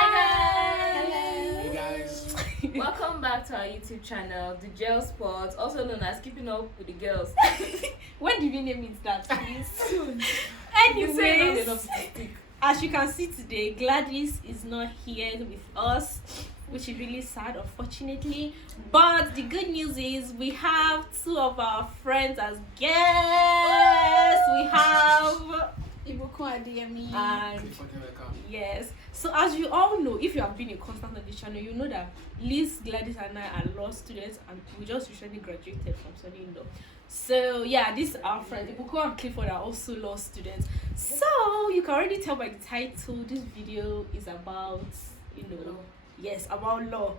Hey guys. Welcome back to our YouTube channel, the G.E.L Sports, also known as Keeping Up with the Girls. When did we name it that, please? Soon. You say not Anyways, enough to stick. as you can see today, Gladys is not here with us, which is really sad, unfortunately. But the good news is we have two of our friends as guests. We have and yes. So as you all know, if you have been a constant on this channel, you know that Liz, Gladys, and I are law students, and we just recently graduated from studying law. So yeah, these are our friends. Ibuko and Clifford are also law students. So you can already tell by the title, this video is about yes, about law.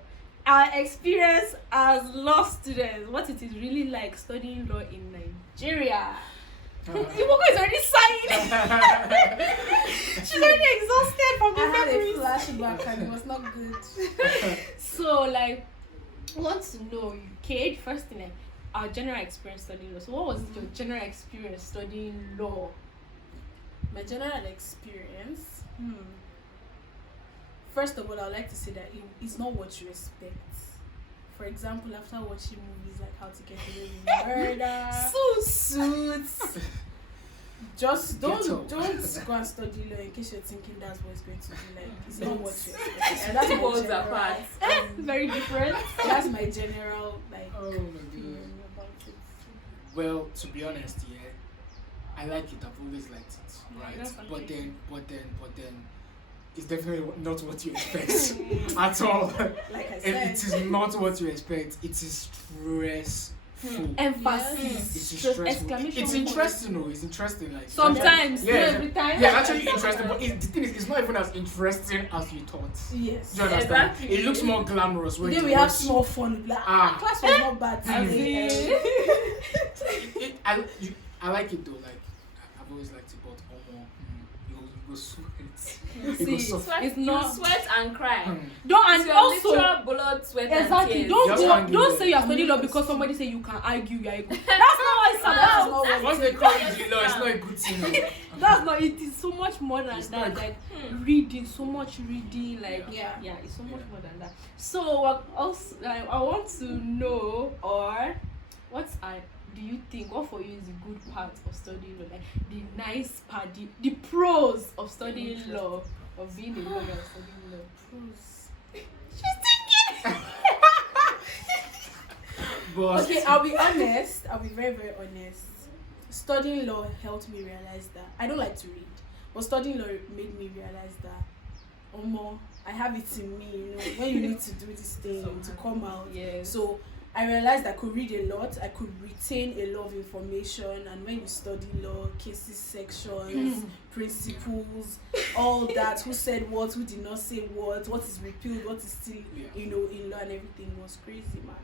Our experience as law students, what it is really like studying law in Nigeria. Ibuko is already sighing. She's already exhausted from the memories. Flashback and it was not good. So like, I want to know, Kate, first thing, like, our general experience studying law. So what was your general experience studying law? My general experience. First of all, I would like to say that it's not what you expect. For example, after watching movies like How to Get Away with Murder, Suits, just don't go and study law in case you're thinking that's what it's going to be like. It's not what you expect. And that's my Worlds general, apart. Very different. that's my general Oh my feeling god. about it. Well, to be honest, I like it. I've always liked it, right? that's But okay. then, it's definitely not what you expect at all. Like I It said, is not what you expect. It is stressful. Emphasis. It's stressful. Exclamation It's point. interesting, though. It's interesting. Like Sometimes, Yeah. not every time. Yeah, actually interesting. But the thing is, it's not even as interesting as you thought. yes. Do you understand? Exactly. It looks more glamorous when Today you we have watch- small fun. Like, Ah. class was not bad today. I like it though. Like I've always liked it, but you go sweat. You go See, suffer. it's You not. sweat and cry. Don't It's and your also literal blood, sweat, exactly. and tears. Don't Just go. argue Don't there. say you are studying law Yes. because somebody say you can argue. You are a good. That's not why it's That's about. not what Once they call it G.E.L, it's not a good thing. That's not. It is so much more than It's that. not- Like reading, so much reading. Like Yeah. it's so much Yeah. more than that. So also, I want to know, or do you think? What for you is the good part of studying law? Like the nice part, the pros of studying law, of being a lawyer and studying law. Pros. She's thinking. But Okay, I'll be honest. I'll be very, very honest. Studying law helped me realize that I don't like to read, but studying law made me realize that, I have it in me. When you need to do this thing to come out. Yes. So I realized I could read a lot. I could retain a lot of information, and when you study law, cases, sections, principles, all that, who said what, who did not say what is repealed, what is still, Yeah. in law, and everything was crazy, man.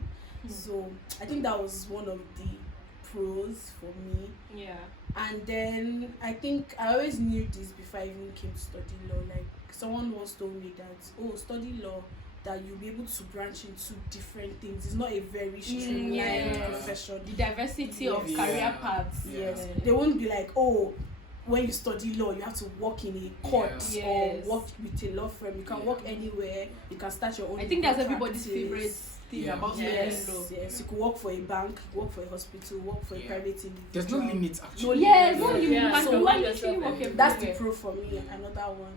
So I think that was one of the pros for me. Yeah. And then I think I always knew this before I even came to study law. Like someone once told me that, study law, that you'll be able to branch into different things. It's not a very streamlined yes. profession. The diversity of Yeah. career paths. Yes. Yeah. They won't be like, when you study law, you have to work in a court Yeah. or Yes. work with a law firm. You can work anywhere. You can start your own. I think that's legal everybody's practice. favorite thing Yeah. about Yes, studying law. yes. You could work for a bank, work for a hospital, work for a Yeah. private individual. there's no limit actually. No Yes, limit. no limit. Yeah. You can So do what literally yourself work and That's the everywhere. pro for me. Another one.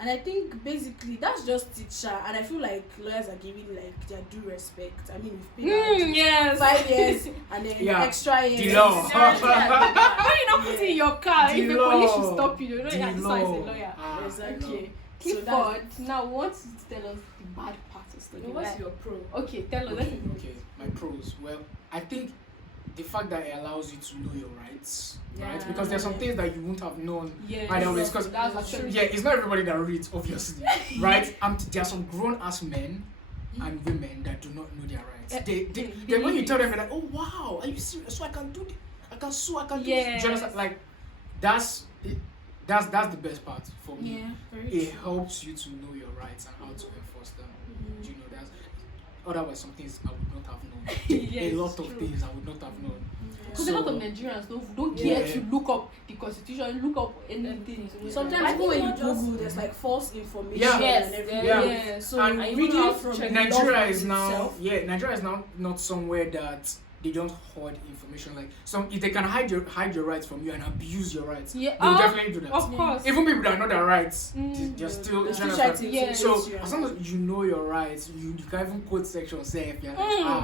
And I think basically that's just it. And I feel like lawyers are giving like their due respect. I mean, we've been Yes. 5 years and then Yeah. extra years. The law. When you not put it in your car, The if the police should law. stop you, you know The that this one is a law. lawyer. Exactly. Okay. So Clifford, now what to tell us the bad part of studying? What's Like, your pro? okay, tell us. Okay, my pros. Well, I think the fact that it allows you to know your rights, right? Yeah. Because there's some things that you wouldn't have known. Yes. Otherwise, because That's actually yeah, it's not everybody that reads, obviously, right? There are some grown-ass men and women that do not know their rights. Then when you tell them, they're like, oh wow, are you serious? So I can do this, I can sue, I can do this. Yes. Do you understand? Like that's it. That's the best part for me. Yeah, very It true. helps you to know your rights and how to enforce them. Do you know that? Otherwise, some things I would not have known. Yes, A lot of true. things I would not have known. Because a lot of Nigerians don't care to look up the constitution, look up anything. Sometimes even when you Google, there's like false information Yes, and everything. yeah. So And reading from the Nigeria law is now itself, Nigeria is now not somewhere that they don't hoard information. Like if they can hide your rights from you and abuse your rights, Yeah, they'll definitely do that. of course. Even people that know their rights, they're still they're trying still to. trying Yeah. to So influence you. as long as you know your rights, you can even quote section say if you're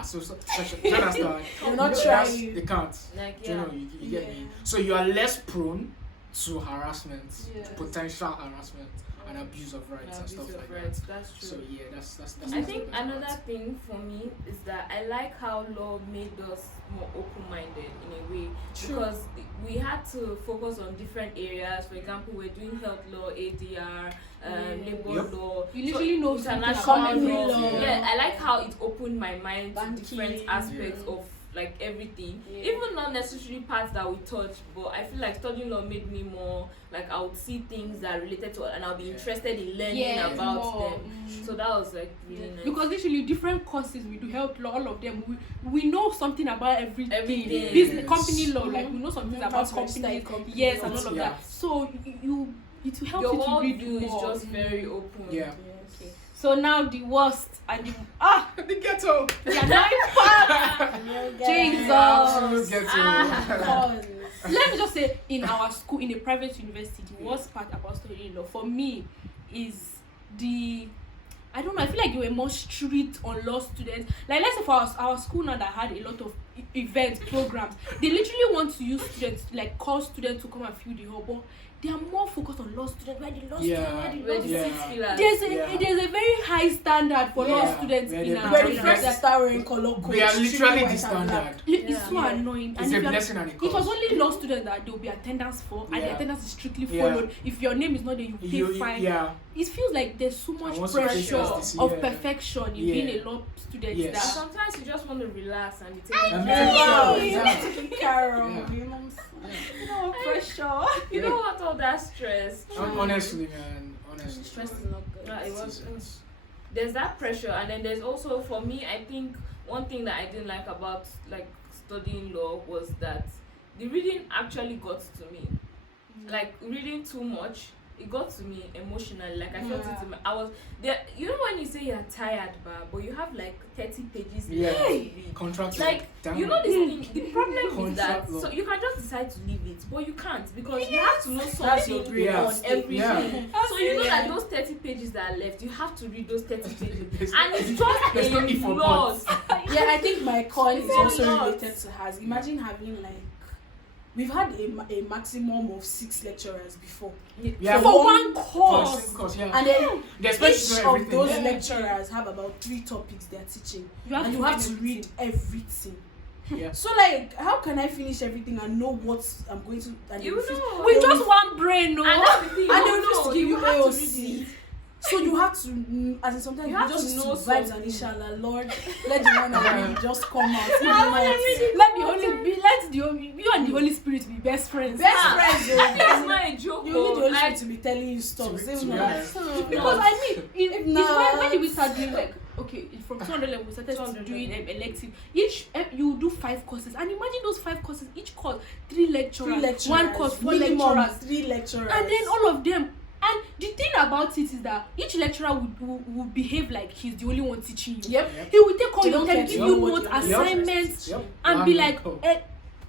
section. You understand? You're not That's- trying. They can't. Like, You yeah. know, you get me. Yeah. So you are less prone to harassment, Yes. to potential harassment and abuse of rights and stuff like that. That's true. So yeah, that's I think another thing for me is that I like how law made us more open-minded in a way. True. Because we had to focus on different areas. For example, we're doing health law, ADR, labor Yep. law. You literally know international something law. about law. Yeah, I like how it opened my mind to Banking. different aspects of like everything, Yeah. even not necessarily parts that we touch, but I feel like studying law made me more like I would see things that are related to it and I'll be interested in learning about more. them. So that was like really nice. Because literally different courses we do health law, all of them we know something about everything. Everything. Business, Yes. company law, like we know something about That's companies, like company yes, law. and all of Yeah. that. So you it will help your you to world read view is more. just very open. Yeah. Okay. So now the worst and the The ghetto. the annoying part. Jesus. Absolute ghetto. Cause Let me just say, in our school, in a private university, the worst part about studying law for me is I don't know, I feel like you were more strict on law students. Like, let's say for our school now that had a lot of events, programs, they literally want to use students, like call students to come and fill the hall, but they are more focused on law students, where the law students, where the law Those Yeah. six pillars. There's a very high standard for law Yeah. students Where in they our we're the Yeah. first that start wearing color codes. We are literally extremely the white and standard. black. It's so Yeah. annoying. It's And a if you are- blessing and a it was curse. only law students that there will be attendance for, and the Yeah. attendance is strictly Yeah. followed. If your name is not there, you pay fine. Yeah. It feels like there's so much once you pressure take this, of yeah. perfection in Yeah. being a law student. Yes. And That sometimes you just want to relax and be I taken know. care Wow, of. Yeah. taking care of, Yeah. you know what I'm saying? pressure. You don't want all that stress. Honestly, man. Honestly. Stress is not good. Yeah, it was. There's that pressure, and then there's also, for me, I think one thing that I didn't like about like studying law was that the reading actually got to me. Like reading too much, it got to me emotionally. Like I felt it in my, I was there. You know when you say you're tired, but you have like 30 pages to Yeah. read. Contract. Like damn you know it. this thing. The problem is that Contract law. so you can just decide to leave it, but you can't because you have to know That's your something brain Yeah. on everything. Yeah. So you know Yeah. that those 30 pages that are left, you have to read those 30 pages, There's- and it's there's just no a need for lot. Yeah, I think my con is It's a also lot. related to hers. Imagine having like, we've had a maximum of 6 lecturers before, Yeah. For one For a course. single course, yeah. and then They expect you each to know of everything. those Yeah. lecturers have about 3 topics they're teaching, You have and to you have read to read everything. Yeah. So like, how can I finish everything and know what I'm going to? And You they know. With just one brain, no. And that's the thing. and you they refuse know, to give you have to read AOC. it. So you have to, as in sometimes You you, have just to need know to vibes and something. inshallah, Lord, let the one I read just come out. If Let not, you and the Holy Spirit be best friends. best Ah, friends. I think it's Oh. not a joke. You need the oh, Holy like, Spirit to be telling you stuff. To Say be no. honest. Because I mean, it's not- when did we start doing like from 200 level we started 200 doing elective. Each you do 5 courses, and imagine those 5 courses. Each course 3 lecturers, 3 lecturers. 1 course 4 minimum lecturers, 3 lecturers. and then all of them. And the thing about it is that each lecturer would behave like he's the only one teaching you. Yep. He will take all They your don't time, care give to you know what notes, you're doing. assignments, Yep. and be like, Go.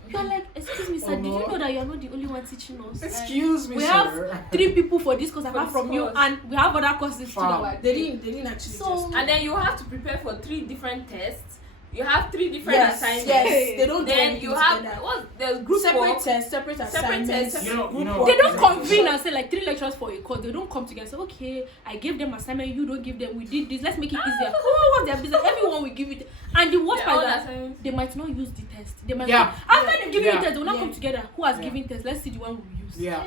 you're like, excuse me, sir, did you know that you're not the only one teaching us? Excuse me, We sir. have 3 people for this course For apart this from you, course. and we have other courses too that Fam. we're They doing. didn't actually So- just. and then you have to prepare for 3 different tests. You have 3 different Yes, assignments. yes, they don't do Then anything you have together. there's group Separate work. tests, separate assignments. tests, You know- group you know- work. They don't convene and say like 3 lecturers for a course. They don't come together and say, okay, I gave them assignment, you don't give them. We did this. Let's make it easier. What's their business? Everyone will give it. And the worst They're part all is that assignments. they might not use the test. They might Yeah. not. After they've given Yeah. the test, they will not Yeah. come together. Who has Yeah. given test? Let's see the one we use. Yeah.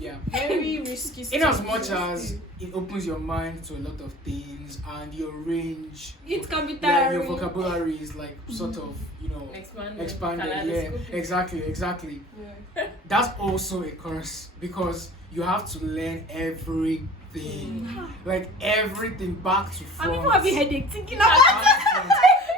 Yeah. Very risky In as stuff. much as it opens your mind to a lot of things and your range, It can be yeah, your tiring. vocabulary is like sort of, expanded. Yeah, exactly. That's also a curse because you have to learn everything, like everything back to And front. people having headache thinking about Back to front.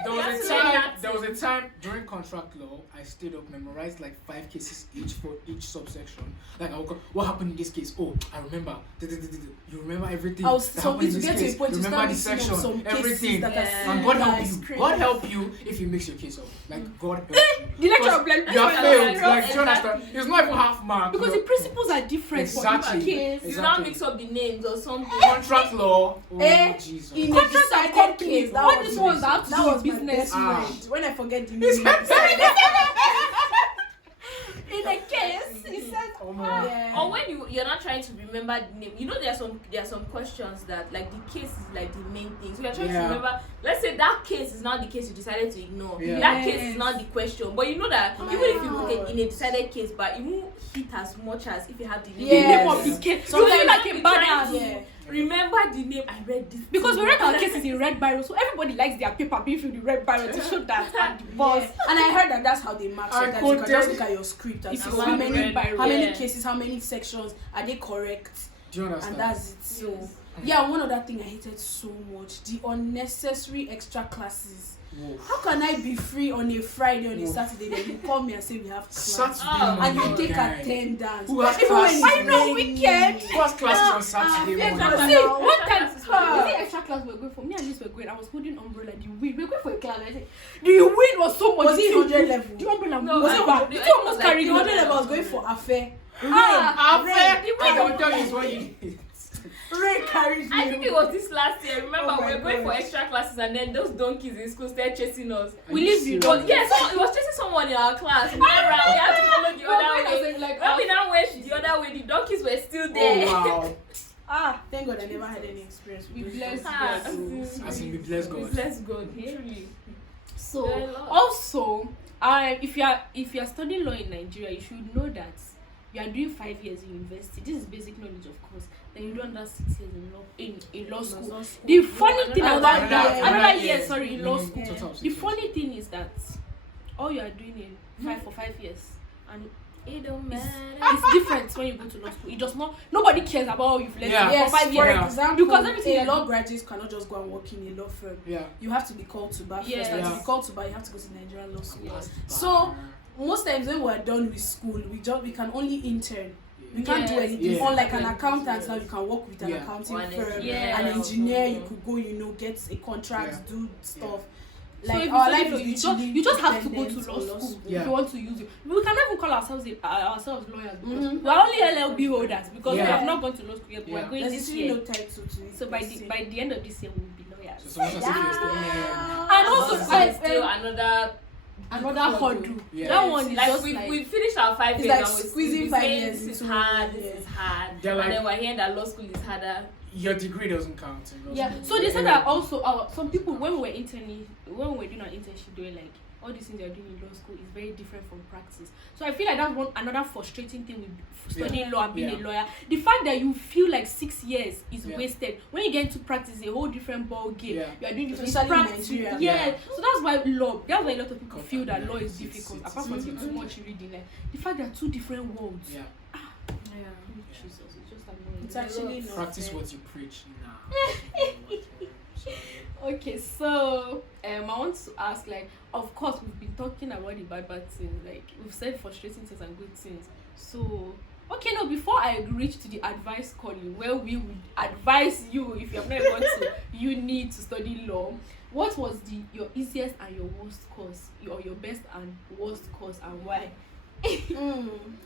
There was a time during contract law, I stayed up, memorized like 5 cases each for each subsection. Like I would go, what happened in this case? Oh, I remember. You remember everything. So in it's this get to a case. point You to remember start the mixing up section, some cases everything. that are And God help similar. you. God help you if you mix your case up. Like God help you. The lecturer Because blend. you have failed. Exactly. Like, do you understand? It's not even half mark. Because the principles are different Exactly. for each case. You now mix up the names or something. Contract law. Oh, Jesus. In a Contracts are decided company. case, that All was these ones have to that do was with my business. best Ah. friend. When I forget the It's name, In a case, he said, Oh, no. yeah. Or when you're not trying to remember the name, you know there are some questions that like the case is like the main thing. So you're trying to Yeah. remember. Let's say that case is not the case you decided to ignore. Yeah. That case Yes. is not the question. But you know that Oh my even if you God. look in a decided case, but it won't hit as much as if you have the name. the name Yes. of the case. So You like- feel like a You're trying badass. to Yeah. remember the name. I read this Because we thing. read our cases in red biro, so everybody likes their paper being filled with red biro to show that I'm the boss. And I heard that that's how they mark. I Sometimes you can just quoted- look at your script and If see you how see many red biro, how many yeah. cases, how many sections are they correct, Do you understand? and that's it. So Yes. yeah, one other thing I hated so much, the unnecessary extra classes. Whoa. How can I be free on a Friday, on a Whoa. Saturday, then you call me and say we have class, Saturday Oh, and you morning, take guy. attendance? Who has Even when classes? it's I know, raining. wicked. Who has classes on Saturday Yes, morning? Yes, see, now. one time, Classes were you good. see extra class we're going for, me and Liz were going, I was holding umbrella, the wind, we were going for a class, I said, the wind was so much. Was it 100 level? The umbrella No, was I- so bad. the- The I two was almost like carried The me. 100 level was going for affair. I've Rain. read. The I wind can tell you is what you need. Rain carried me. I think it was this last year. Remember, Oh we my were going for God. extra classes, and then those donkeys in school started chasing us. We leave you But yes, it was chasing someone in our class. Remember, we had to follow the other way. Like, When we now went the other way, the donkeys were still there. Oh wow. Thank God I never had any experience with We those bless things. Ah, God. As in, we bless God. Let's go. Truly. So There are a lot. also, if you are studying law in Nigeria, you should know that you are doing 5 years in university. This is basic knowledge, of course. Then you do another 6 years in law school. Law school. The funny thing another about year. that, Another another year. year, sorry, in law Meaning school. total of 6 The years. funny thing is that all you are doing in 5 years, and It don't matter. it's different when you go to law school. It does not. Nobody cares about how you've left Yeah. for Yes, 5 for years. Yeah. example, Because everything a you law do- graduate cannot just go and work in a law firm. Yeah. You have to be called to bar Yeah. first. And to Yeah. be called to bar, you have to go to Nigerian law school. Yes. So most times when we're done with school, we can only intern. We can't do Yes. anything. Yeah. Unlike an Yes. accountant now, you can work with an Yeah. accounting Or an firm. engineer. Yeah. An engineer, you Mhm. could go, get a contract, Yeah. do stuff. So Like if you our study life law, is you just have to go dependent to on law school Yeah. if you want to use it. We cannot even call ourselves lawyers because Mhm. we are only LLB holders because we Yeah. have not gone to law school yet. But Yeah. we're going There's this really year. no title to it. So per se. by the end of this year, we'll be lawyers. So someone has to be And also, Also, I- it's still another Another hurdle. Yeah. That one is like just we finished our 5 It's years like and we're squeezing we're 5 saying years this is into hard, one, this yeah. is hard. They're And like- then we're hearing that law school is harder. Your degree doesn't count. In law Yeah. school. So they said Yeah. that also some people when we were interning, when we were doing our internship, they were like, all these things they're doing in law school is very different from practice. So I feel like that's another frustrating thing with studying law and being a Yeah. lawyer. The fact that you feel like 6 years is Yeah. wasted. When you get into practice, it's a whole different ball game. Yeah. You are doing different Especially in practice. Nigeria. Yeah. Yeah. So that's why a lot of people Because feel that yeah, law is it's- difficult. it's- Apart from it's- too much reading, like the fact there are two different worlds. Yeah. Jesus, it's just annoying. It's actually not Practice fair. what you preach now. Okay, so I want to ask, like, of course we've been talking about the bad things, like we've said frustrating things and good things. So okay, no, before I reach to the advice column where we would advise you if you have not gone to uni to study law, what was your easiest and your worst course, or your best and worst course, and why?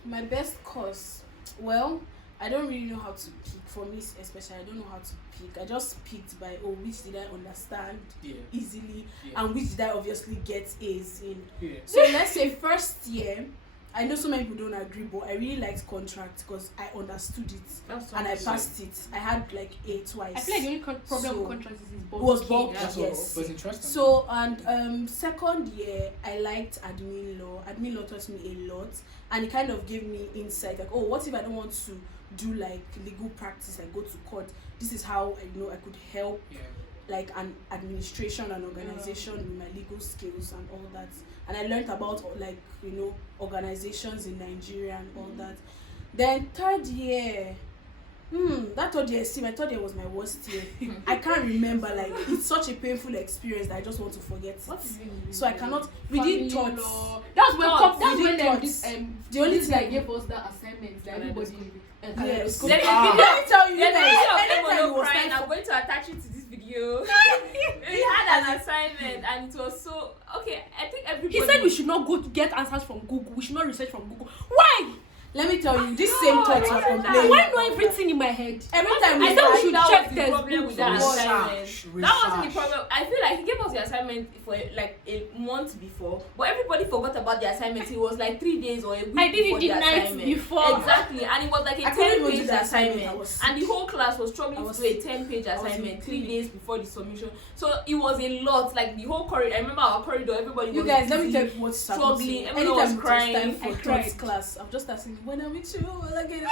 My best course. Well, I don't really know how to pick. For me especially, I don't know how to pick. I just picked by which did I understand Yeah. easily, Yeah. and which did I obviously get A's in. Yeah. So let's say first year, I know so many people don't agree, but I really liked contract because I understood it and I passed it. I had like A twice. I feel like the only problem So, with contracts is bulky. was bulky, That's yes. all. But it's interesting. So and second year I liked admin law. Admin law taught me a lot, and it kind of gave me insight. Like, oh, what if I don't want to do like legal practice? I go to court. This is how I could help yeah. like an administration and organization with my legal skills and all that. And I learned about like organizations in Nigeria and all that. Then third year, That third year esteem, I thought it was my worst year. I can't remember, like, it's such a painful experience that I just want to forget it. So I cannot, we did thoughts. That's when We did thoughts. The only thing I gave us that assignment that everybody. Yes. Let me tell you, There's a guys, video of anytime it Emono was crying. time I'm going to attach it to this video. We had an assignment and it was so okay. I think everybody. He said we should not go to get answers from Google. We should not research from Google. Why? let me tell you, this same thoughts are complaining. Why know everything in my head? Every time I thought we should that check was the this problem with that Research, assignment. That wasn't the problem. I feel like he gave us the assignment for like a month before, but everybody forgot about the assignment. It was like 3 days or a week. I did it before the the night assignment. before. Exactly, and it was like a I couldn't even 10-page do the assignment, assignment. and the whole class was struggling to do a 10-page assignment 3 days before the submission. So it was a lot. Like the whole corridor. I remember our corridor. Everybody You was guys, let me busy, tell you what's struggling. happening. Everyone was Anytime crying. it was time I for cried. thoughts class, I'm just asking, when I'm with you, will I get it?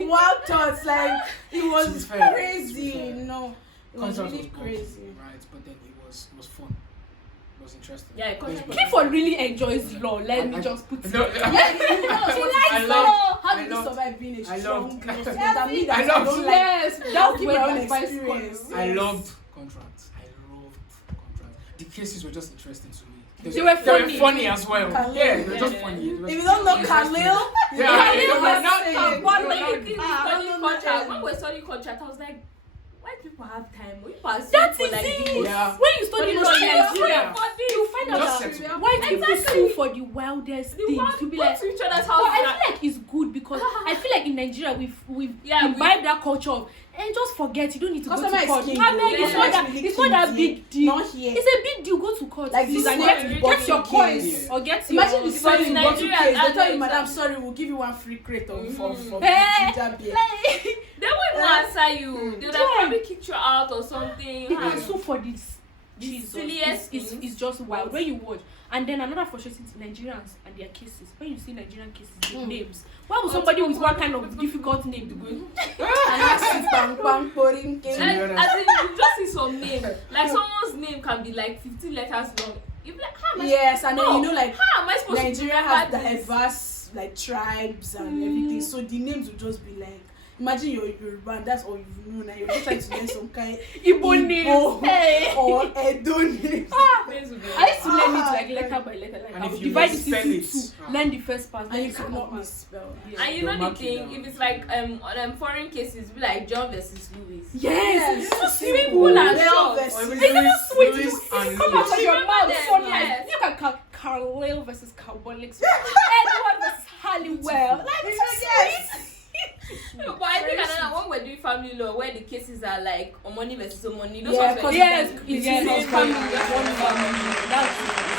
Wow, thoughts, like, it To be was fair, crazy. to be fair. No, it was Contract really was crazy. right? But then it was fun. It was interesting. Yeah, contract was- Clifford really enjoys law. Let me I- just put it. No, Yeah, you know what I it is. loved- How I did you loved- survive being a I strong loved- girl? That me that I I loved- don't like. Yes, that's Give when my own advice experience. comes. I loved contracts. I loved contracts. The cases were just interesting to me. They were funny. as well. Khalil. Yeah, they were just Yeah. funny. It was If you don't know interesting. Khalil, Yeah, Khalil you was not saying, But you when know, you think studying no, contract, no. when we're studying contract, I was like, why do people have time? When people are That studying is for like the it. most Yeah. When you study But law in you know, Nigeria, everybody- you find out Just that settle. why people Exactly. sue for the wildest the things. one You'll be go like, to each other's but I house. feel like it's good because I feel like in Nigeria we've Yeah, imbibed that culture of, and just forget, you don't need to go customer to is court. king. I beg, though. it's not that Really it's not that king big deal. Not here. It's a big deal. Go to court, Like, please, this and is get what your really coins is. or get your. Imagine the story in Nigeria, Nigeria, case. They that's tell you, what madam, it's sorry, we'll give you one free crate of from Eh, ginger beer. They won't even answer you. They would have probably kicked you out or something. You Ah. can sue for this. Jesus, silliest it's things. just wild when you watch. And then another frustrating thing, Nigerians and their cases. When you see Nigerian cases, the names. Why would somebody with one kind of difficult name be going? And I see bang bang pouring cake. Like, as in, you just see some name. Like someone's name can be like 15 letters long. You be like, how am I? Yes, and then No. you know, like, How am I supposed Nigeria to has remember this? diverse like tribes and everything, so the names will just be like, imagine you're Yoruba and that's all you've known, and you're just trying to learn some kind Igbo names. Hey. or Edo names. Names will be I used to learn it Ah, like letter by letter. Like And I if would you divide it misspell into it, two. Learn the first part, And then you the cannot second part. misspell. Yes. And you know They'll the mark you thing, down. if it's like on foreign cases, be like John versus Louis. Yes, it's so simple. Simple and They're all short. versus- Or even It's even sweet. Louis It and come out Louis. of your Remember mouth. them, Funny. yes. You can call Carlisle versus Cowbollix. Edward versus Halliwell. Like it's so sweet. No, but I think another one we're doing family law where the cases are like Omoni versus Omoni. Those Yeah, ones were cause Yes, like, it's yes, the same it's family. family. One family. That's